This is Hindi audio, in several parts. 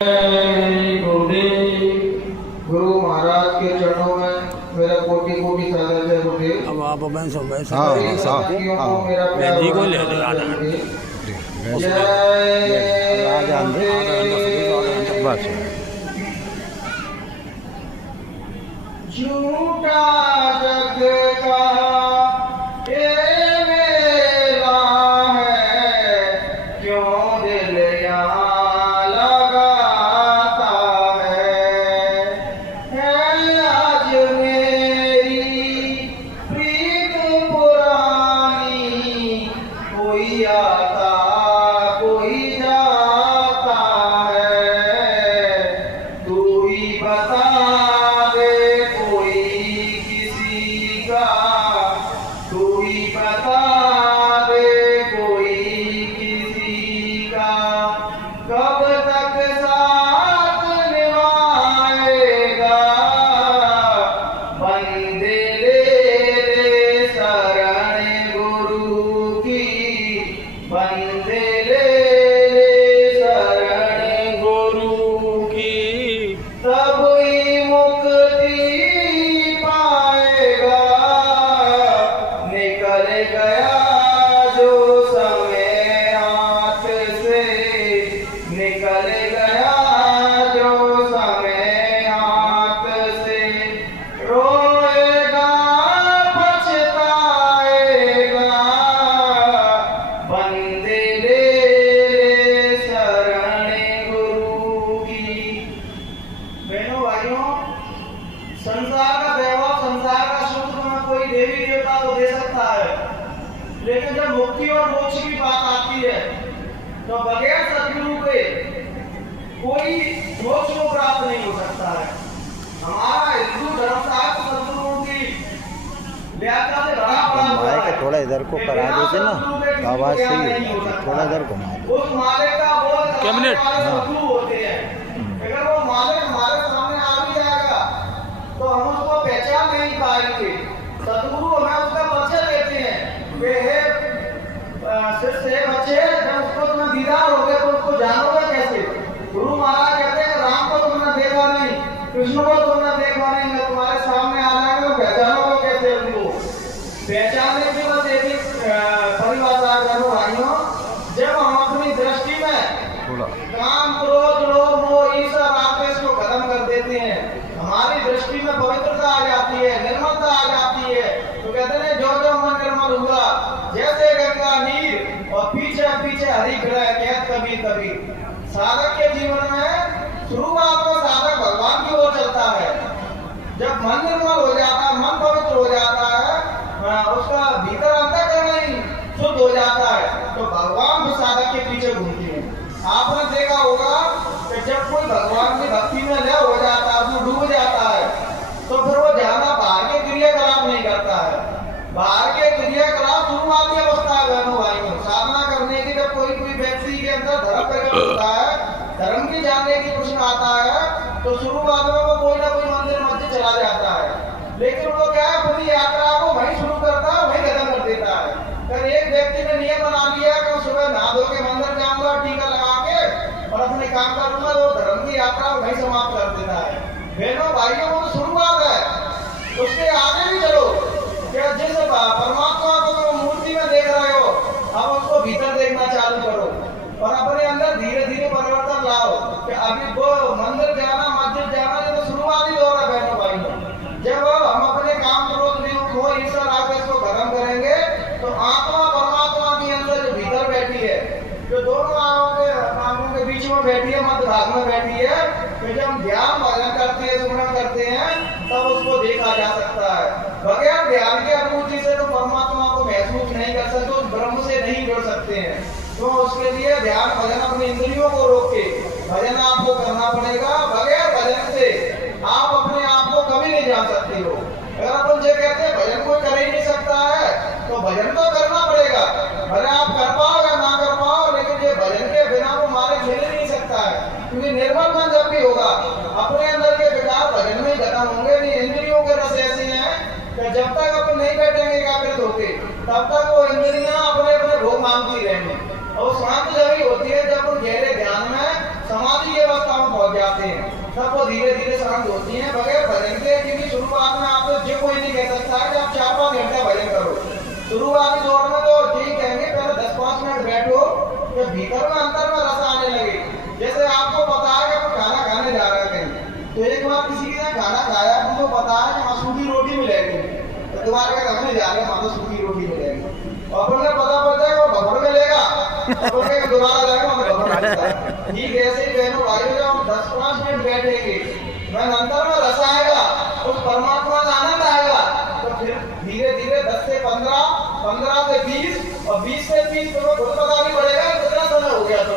गुरुदेव गुरु महाराज के चरणों में मेरा कोटि कोटि सादर है गुरुदेव। अब आप बैठो मेरा प्यार जी को ले ले बस झूठा जग का ये मेला है, क्यों दिल यहाँ लगाता है आज मेरी प्रीत पुरानी, कोई आता कोई जाता है, तू ही बता दे कोई किसी का, तू ही बता दे कोई किसी का, कब तक साथ निभाएगा, बंदे ले शरण गुरु की, बंदे ले शरण गुरु की, तब ही मुक्ति पाएगा, निकल गया जो समय हाथ से, निकल गया जो समय हाथ से, रोएगा पछताएगा, बंदे ले शरण गुरु की। बहनों भाइयों, संसार का वैभव, संसार का सुख में कोई देवी देवता को दे सकता है, लेकिन जब मुक्ति और मोक्ष की बात आती है तो बगैर सदगुरु के कोई मोक्ष को प्राप्त नहीं हो सकता है। हमारा हिंदू धर्मशास्त्र सदगुरु की व्याख्या से भरा पड़ा हुआ है। थोड़ा इधर को करा देते ना, आवाज सही है, थोड़ा इधर घुमा दो। उस मालिक का बोध क्या मिनट? सदगुरु होते हैं। अगर वो मालिक हमारे सामने आ भी जाएगा तो हम उसको पहचान नहीं पाएंगे। सदगुरु हमें उसका परिचय देते हैं, वे है सिर्फ से बच्चे, जब उसको तुम्हें दीदार हो गया तो उसको जानोगे कैसे। गुरु महाराज कहते हैं राम को तुमने देखा नहीं, कृष्ण को तुमने देखा नहीं, मैं तुम्हारे सामने आ जाएगा तो पहचानोगे कैसे उनको। पहचानने की बस एक ही परिभाषा है भाइयों, जब हम अपनी दृष्टि में काम क्रोध लोभ मोह ईर्ष्या राग को खत्म कर देते हैं, हमारी दृष्टि में पवित्रता आ जाती है, निर्मलता आ जाती है, तो कहते हैं जो जो मन निर्मल हुआ जैसे गंगा नीर और पीछे पीछे हरि गिरा, कहत कभी कभी। साधक के जीवन में शुरुआत में साधक भगवान की ओर चलता है। जब मन निर्मल हो जाता है, मन पवित्र हो जाता है, उसका भीतर अंतःकरण ही शुद्ध हो जाता है, तो भगवान भी साधक के पीछे घूमती है। आपने देखा होगा कि जब कोई भगवान की भक्ति में लय हो जाता है, उसमें डूब जाता है, तो फिर वो ज्यादा बाहर के क्रियाकलाप नहीं करता है। बाहर के क्रियाकलाप शुरुआती अवस्था है बहनों भाइयों। साधना करने की जब कोई व्यक्ति के अंदर धर्म प्रकट होता है, धर्म की जानने की प्रश्न आता है, तो शुरुआत में वो कोई ना कोई मंदिर मस्जिद चला जाता है, लेकिन वो क्या है पूरी यात्रा को वहीं शुरू करता है, वहीं खत्म कर देता है। अगर एक व्यक्ति ने नियम बना लिया कि मैं सुबह नहा धो के मंदिर जाऊंगा, टीका लगा के और अपने काम करूंगा, तो धर्म की यात्रा वहीं समाप्त कर देता है। बहनों भाइयों, वो तो शुरुआत है, उसके आगे भी चलो। क्या जिस परमात्मा को तुम मूर्ति में देख रहे हो, अब उसको भीतर देखना चालू करो और अपने अंदर धीरे धीरे परिवर्तन लाओ। कि अभी वो मंदिर जाना, मस्जिद जाना, ये तो शुरुआती दौर है बहनों भाइयों। जब हम अपने काम क्रोध मोह ईर्ष्या राग को खत्म करेंगे तो आत्मा परमात्मा के अंदर जो भीतर बैठी है, जो दोनों आंखों के बीच में बैठी है, मध्य भाग में बैठी है, तो जब हम ध्यान भजन करते हैं, सुमरन करते हैं, तब उसको देखा जा सकता है। बगैर ध्यान के अनुभूति से तो परमात्मा को महसूस नहीं कर सकते, उस ब्रह्म से नहीं जुड़ सकते हैं। तो उसके लिए ध्यान भजन अपनी इंद्रियों को रोक के भजन आपको करना पड़ेगा। बगैर भजन से आप अपने आप को कभी नहीं जान सकते हो। अगर अपन ये कहते हैं भजन कोई कर ही नहीं सकता है, तो भजन तो करना पड़ेगा। भले आप कर पाओ या ना कर पाओ, लेकिन ये भजन के बिना वो मालिक मिल नहीं सकता है। क्योंकि निर्मल मन जब भी होगा, अपने अंदर के विकार भजन में ही खत्म होंगे। इंद्रियों के रस ऐसे हैं कि जब तक अपन नहीं बैठेंगे एकाग्रत होके, तब तक वो इंद्रियां अपने अपने मांगती रहेंगे। और शांत जब ही होती है जब उन गहरे ध्यान में समाधि की अवस्था में पहुंच जाते हैं, तब वो धीरे धीरे शांत होती हैं बगैर भजन के। क्योंकि शुरुआत में आपको जो कोई नहीं कह सकता है कि आप 4-5 घंटे भजन करो। शुरुआती दौर में तो ठीक कहेंगे, पहले 10-5 मिनट बैठो, जब भीतर में अंदर में रस आने लगे। जैसे आपको पता है कि आप खाना खाने जा रहे हैं कहीं, तो एक बार किसी ने खाना खाया, तुमको पता है कि वहाँ सूखी रोटी मिलेगी, तो तुम्हारे घर हमने जा रहे हैं वहाँ तो सूखी रोटी मिलेगी, और अपने पता पड़ जाएगा वो भगवान मिलेगा, और दोबारा जाएगा वहाँ भगवान मिलेगा। ठीक ऐसे ही बहनों भाइयों, जब हम 10-5 मिनट बैठेंगे, मैं अंदर में रस आएगा, उस परमात्मा का आनंद आएगा, तो फिर धीरे धीरे 10 से 15, 15 से 20 और 20 से 30 तो खुद पता नहीं पड़ेगा कितना समय हो गया। तो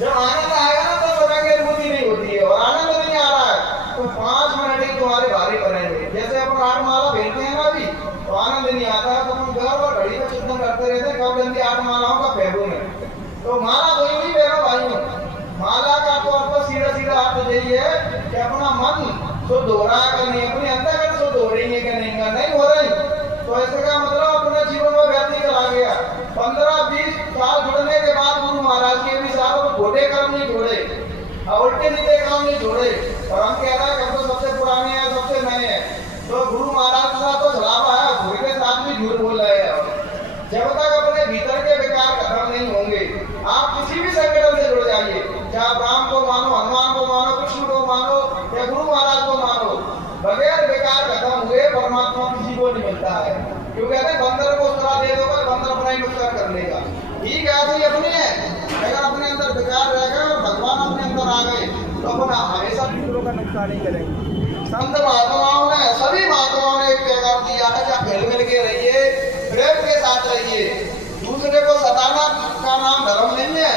जब आनंद आएगा ना, तो समय की अनुभूति नहीं होती है, और आनंद नहीं आ रहा है तो 5 मिनट ही तुम्हारे भारी पड़ेंगे। जैसे अपन 8 माला फेरते हैं ना अभी, तो आनंद नहीं आता है, तो हम घर और घड़ी में चिंतन करते रहते हैं कब जल्दी 8 मालाओं का फेरू में। तो माला कोई नहीं फेरो भाइयों, माला का तो अर्थ सीधा सीधा अर्थ यही है कि अपना मन शुद्ध हो रहा है कि नहीं, अपनी अंतर्गत शुद्ध हो रही है कि नहीं हो रही। तो ऐसे का मतलब अपने जीवन में व्यक्ति चला गया। 15-20 साल जुड़ने के बाद गुरु महाराज के भी साथ तो छोटे कर्म नहीं छोड़े, उल्टे सीधे काम नहीं छोड़े, और हम कह रहे हैं कि हम तो सबसे पुराने हैं, सबसे नए हैं। तो गुरु महाराज के साथ तो छलावा है, गुरु के साथ भी झूठ बोल रहे हैं। जब तक अपने भीतर के विकार खत्म नहीं होंगे, आप किसी भी संगठन से जुड़ जाइए, चाहे राम को मानो, हनुमान को मानो, कृष्ण को मानो या गुरु महाराज को मानो, बगैर विकार खत्म हुए परमात्मा किसी को नहीं मिलता है। क्योंकि कहते हैं बंदर को सलाह दे दो, बंदर अपना ही नुकसान कर लेगा। ठीक है, ऐसे ही अपने है, अगर अपने अंदर विकार रहेगा और भगवान अपने अंदर आ गए तो अपन हमेशा दूसरों का नुकसान ही करेंगे। संत महात्माओं ने, सभी महात्माओं ने एक पैगाम दिया है कि आप हिल मिल के रहिए, प्रेम के साथ रहिए। दूसरे को सताना का नाम धर्म नहीं है,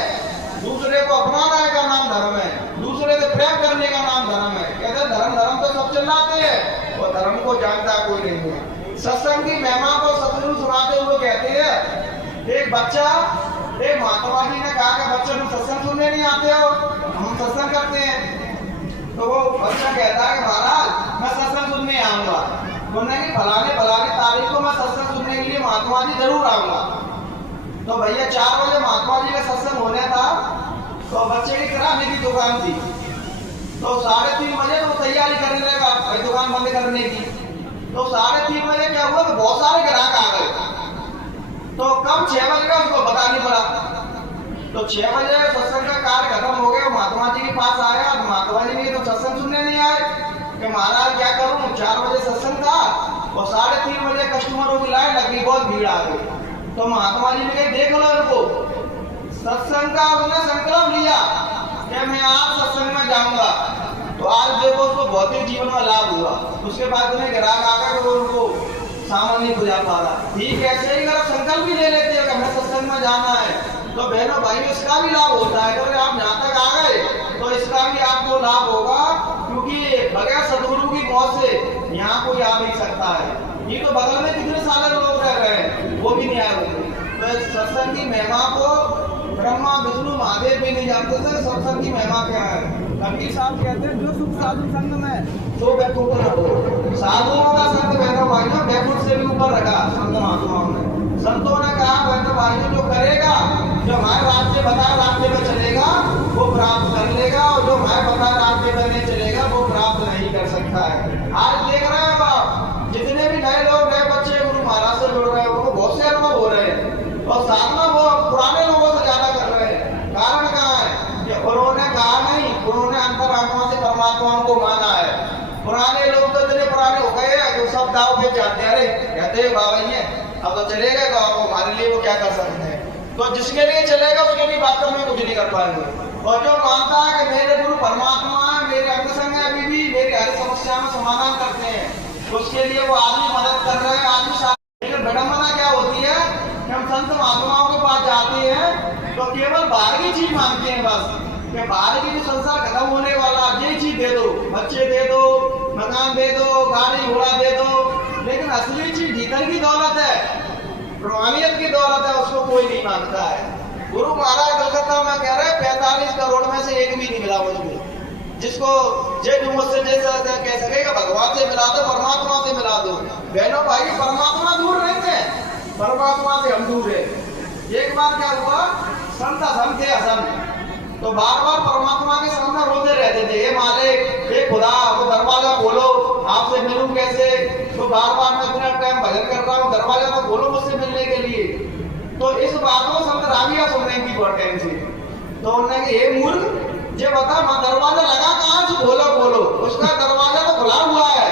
दूसरे को अपनाना का नाम धर्म है, दूसरे से प्रेम करने का नाम धर्म है। कहते हैं धर्म धर्म तो सब चिल्लाते हैं, और धर्म को जानता कोई नहीं है। सत्संग की महिमा को सतगुरु सुनाते हुए कहते हैं, एक बच्चा, एक महात्मा जी ने कहा कि बच्चे तुम सत्संग सुनने नहीं आते हो, हम सत्संग करते हैं। तो वो बच्चा कहता है कि महाराज मैं सत्संग सुनने आऊंगा। बोलने की फलाने तारीख को मैं सत्संग सुनने के लिए महात्मा जी जरूर आऊंगा। तो भैया 4 बजे महात्मा जी का सत्संग होने था, तो बच्चे की किराने की दुकान थी, तो 3:30 बजे तो तैयारी करने लगा दुकान बंद करने की। तो 3:30 बजे क्या हुआ कि बहुत सारे ग्राहक आ गए, तो कब 6 बजे का उसको पता नहीं पड़ा। तो 6 बजे सत्संग का कार्य खत्म हो गया, महात्मा जी के पास आया, महात्मा जी ने तो सत्संग सुनने नहीं आए कि महाराज क्या करूं, 4 बजे सत्संग था और 3:30 बजे कस्टमरों की लाइन लगी, बहुत भीड़ आ गई। तो महात्मा जी ने कहा देख लो इनको, सत्संग का उन्होंने संकल्प लिया कि मैं आज सत्संग में जाऊंगा, तो आज देखो उसको भौतिक जीवन में लाभ हुआ। उसके बाद उन्हें ग्राहक आ गए, वो उनको सामान नहीं बुझा पा रहा। ठीक है, ऐसे ही अगर संकल्प भी ले लेते हैं कि हमें सत्संग में जाना है, तो बहनों भाइयों इसका भी लाभ होता है। अगर आप यहाँ तक आ गए तो इसका भी आपको लाभ होगा, क्योंकि बगैर सदगुरु की मौत से यहाँ कोई आ नहीं सकता है। ये तो बगल में कितने सारे लोग रह रहे हैं, वो भी नहीं आए होंगे। तो सत्संग की महिमा को ब्रह्मा विष्णु महादेव भी नहीं जानते थे सत्संग की महिमा क्या है। कबीर साहब कहते हैं जो सुख साधु संग में तो व्यक्तों को रखो। साधुओं का संग बहनों भाइयों बैकुंठ से भी ऊपर रखा संत महात्माओं ने। संतों ने कहा बहनों भाइयों जो करेगा, जो हमारे रास्ते बताए रास्ते में चलेगा वो प्राप्त कर लेगा, और जो हमारे बताए रास्ते में नहीं चलेगा वो प्राप्त नहीं कर सकता है। आज देख रहे हैं आप जितने भी नए लोग, नए बच्चे गुरु महाराज से जुड़ रहे हैं, उनको बहुत से अनुभव हो रहे हैं, और साधना वो पुराने लोगों से ज्यादा कर रहे हैं। कारण कहाँ है कि उन्होंने कहा नहीं, उन्होंने अंतरात्मा से परमात्मा को माना है। पुराने लोग तो इतने पुराने हो गए हैं जो सब दाव पे जाते हैं, अरे कहते बाबा ये अब तो चलेगा गाँव, हमारे लिए वो क्या कर सकते हैं। तो जिसके लिए चलेगा उसके लिए बात में कुछ नहीं कर पाएंगे। और जो मानता है कि मेरे गुरु परमात्मा है, मेरे अंग संग है, अभी भी मेरी हर समस्या में समाधान करते हैं, उसके लिए वो आदमी मदद कर रहे हैं, आदमी साथ। लेकिन विडंबना क्या होती है कि हम संत महात्माओं के पास जाते हैं तो केवल बाहर की चीज मांगते हैं, बस कि बाहर की जो संसार खत्म होने वाला ये चीज दे दो, बच्चे दे दो, मकान दे दो, गाड़ी घोड़ा दे दो। लेकिन असली चीज भीतर की दौलत है, रूहानियत की दौलत है, उसको कोई नहीं मांगता है। गुरु महाराज कलकत्ता में कह रहे 45 करोड़ में से एक भी नहीं मिला मुझको, जिसको जे मुझसे जैसा कह सकेगा भगवान से मिला दो, परमात्मा से मिला दो। बहनों भाई परमात्मा दूर नहीं थे, परमात्मा से हम दूर है। एक बार क्या हुआ, संत असम थे, असम, तो बार बार परमात्मा के सामने रोते रहते थे, हे आपसे मिलूं कैसे, तो बार बार मैं इतना टाइम भजन कर रहा हूँ, दरवाजा तो खोलो मुझसे मिलने के लिए। तो इस बात को संत राबिया सुन रही थी बहुत टाइम से। तो उन्होंने कहा हे मूर्ख, ये बता मैं दरवाजा लगा कहाँ से, खोलो खोलो। उसका दरवाजा तो खुला हुआ है,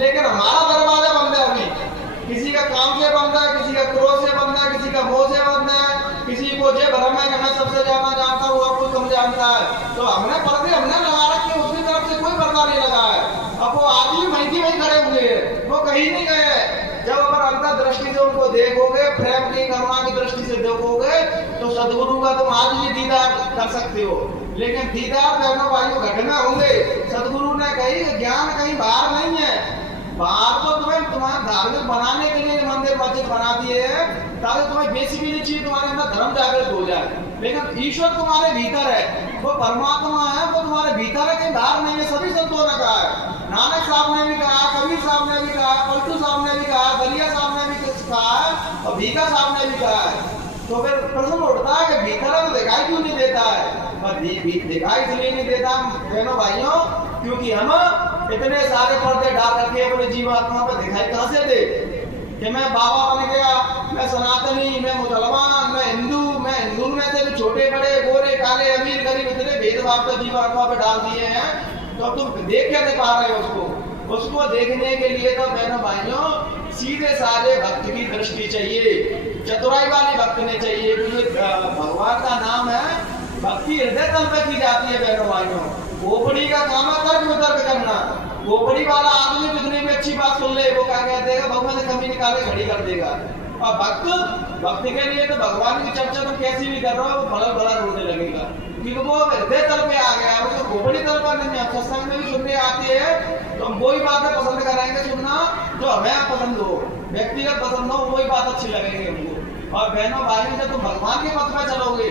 लेकिन हमारा दरवाजा बंद है अभी। किसी का काम से बंद है, किसी का क्रोध से बंद है, किसी का मोह से बंद है, किसी को ये भ्रम है कि मैं सबसे ज्यादा जानता हूँ और कोई कम जानता है। तो हमने पर्दे हमने लगा रखे, उसकी तरफ से कोई पर्दा नहीं लगा है। अब वो आदमी वहीं वहीं खड़े हुए हैं, वो कहीं नहीं गए। जब अगर अंतर दृष्टि से उनको देखोगे, प्रेम की करुणा की दृष्टि से देखोगे, तो सदगुरु का तुम आज भी दीदार कर सकते हो। लेकिन दीदार बहनों भाइयों घट में होंगे। सदगुरु ने कही ज्ञान कहीं बाहर नहीं है, बाहर तो तुम्हें तुम्हारा धार्मिक बनाने के लिए मंदिर मस्जिद बना दिए हैं ताकि तुम्हें बेसिकली चीज तुम्हारे अंदर धर्म जागृत हो जाए। लेकिन ईश्वर तुम्हारे भीतर है, वो परमात्मा है, वो तुम्हारे भीतर है, कहीं बाहर नहीं है। सभी संतों ने कहा है, नानक साहब ने भी कहा, कबीर साहब ने भी कहा, पलटू साहब ने भी कहा, दलिया साहब ने भी कहा है और भीखा साहब ने भी कहा है। तो फिर प्रश्न उठता है कि भीतर है तो दिखाई क्यों नहीं देता है? पर दिखाई इसलिए नहीं देता बहनों भाइयों, क्योंकि हम इतने सारे पर्दे डाल रखे अपने जीवात्मा पर, दिखाई कहां से दे कि मैं बाबा बन गया, मैं सनातनी, मैं मुसलमान, मैं हिंदू में से भी छोटे बड़े, गोरे काले, अमीर गरीब, इतने भेदभाव तो जीवात्मा पे डाल दिए हैं। तो तुम देख क्या नहीं पा रहे हो उसको देखने के लिए तो बहनों भाइयों सीधे साधे भक्त की दृष्टि चाहिए, चतुराई वाली भक्त नहीं चाहिए। क्योंकि भगवान का नाम है, भक्ति हृदय तल पे की जाती है बहनों भाइयों। ओपड़ी का काम है तर्क वितर्क करना। ओपड़ी वाला आदमी कितनी भी अच्छी बात सुन ले, वो क्या कह देगा, भगवान से कमी निकाले खड़ी कर देगा। और भक्त के लिए तो भगवान की चर्चा तो कैसी भी कर रहा हो, भला भला रोने लगेगा, क्योंकि वो हृदय तल पे आ गया, वो तो ओपड़ी तल पर नहीं है। सत्संग में भी सुनने आते हैं तो हम वही बातें पसंद कराएंगे सुनना जो हमें पसंद हो, व्यक्तिगत पसंद हो, वही बात अच्छी लगेगी हमको। और बहनों भाइयों से तुम भगवान के पथ में चलोगे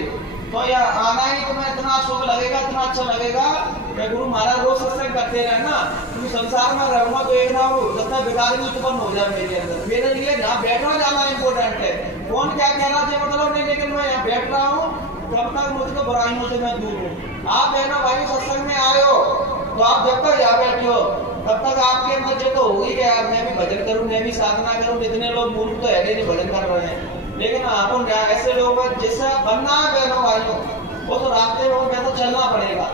तो यह आना ही तुम्हें इतना शुभ लगेगा, इतना अच्छा लगेगा कि गुरु महाराज रोज सत्संग करते रहे ना, क्योंकि संसार में रहूंगा तो एक ना हो जब तक बेकारी उत्पन्न हो जाए मेरे अंदर। मेरे लिए यहाँ बैठना जाना इम्पोर्टेंट है, कौन क्या कहना चाहिए मतलब नहीं, लेकिन मैं यहाँ बैठ रहा हूँ तब तक मुझको बुराइयों से मैं दूर हूँ। आप बहनों भाई सत्संग में आए हो तो आप जब तक यहाँ बैठे हो तब तक आपके अंदर जो तो हो ही गया, मैं भी भजन करूँ, मैं भी साधना करूँ। इतने लोग मूर्ख तो है नहीं भजन कर रहे हैं, लेकिन अपन ऐसे लोग जिससे बनना है बहनों भाइयों, वो तो रास्ते में मैं तो चलना पड़ेगा।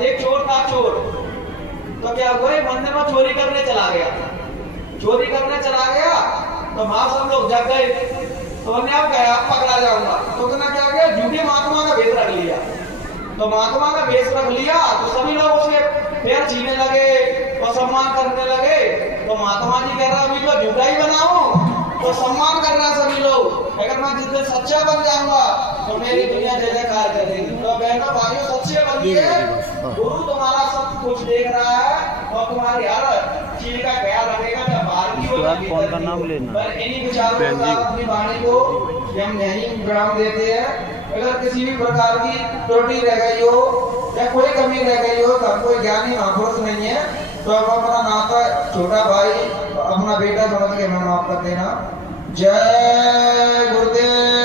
एक चोर था, चोर तो क्या हुआ, मंदिर में चोरी करने चला गया। चोरी करने चला गया तो वहां सब लोग जग गए, तो उन्हें अब गया पकड़ा जाऊंगा, तो उन्होंने क्या किया, झूठी महात्मा का भेष रख लिया। तो महात्मा का भेष रख लिया तो सभी लोग उसके पैर छीने लगे और सम्मान करने लगे। तो महात्मा जी कह रहा अभी तो झूठा ही बनाऊं तो सम्मान कर रहा सभी लोग, अगर मैं जिस दिन सच्चा बन जाऊंगा तो मेरी दुनिया जय जयकार करेगी। तो बहनों भाइयों सच्चे बनिए, गुरु तुम्हारा सब कुछ देख रहा है और तुम्हारी हर चीज का ख्याल रखेगा, चाहे बाहर की हो कौन का नाम लेना। पर इन्हीं विचारों के साथ अपनी वाणी को हम यहीं विराम देते हैं। अगर किसी भी प्रकार की त्रुटि रह गई हो या कोई कमी रह गई हो तो हम कोई ज्ञानी महापुरुष नहीं है, तो अब अपना नाता छोटा भाई अपना बेटा समझ के हमें माफ कर देना। जय गुरुदेव।